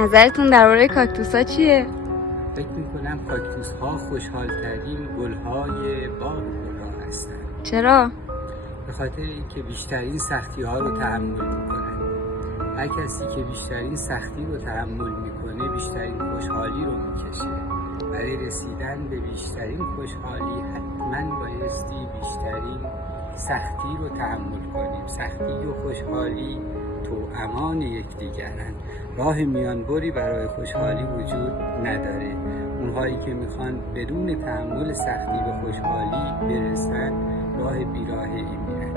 نظرتون درباره کاکتوسا چیه؟ فکر میکنم کاکتوس ها خوشحالترین گلهای باغ گلها هستند. چرا؟ به خاطر اینکه بیشترین سختی ها رو تحمل میکنن. هر کسی که بیشترین سختی رو تحمل میکنه بیشترین خوشحالی رو میکشه. برای رسیدن به بیشترین خوشحالی حتما بایستی بیشترین سختی رو تحمل کنیم. سختی و خوشحالی تو امان یکدیگرن. راه میانبری برای خوشحالی وجود نداره. اونهایی که میخوان بدون تحمل سختی به خوشحالی برسن راه بیراهه‌ای میرن.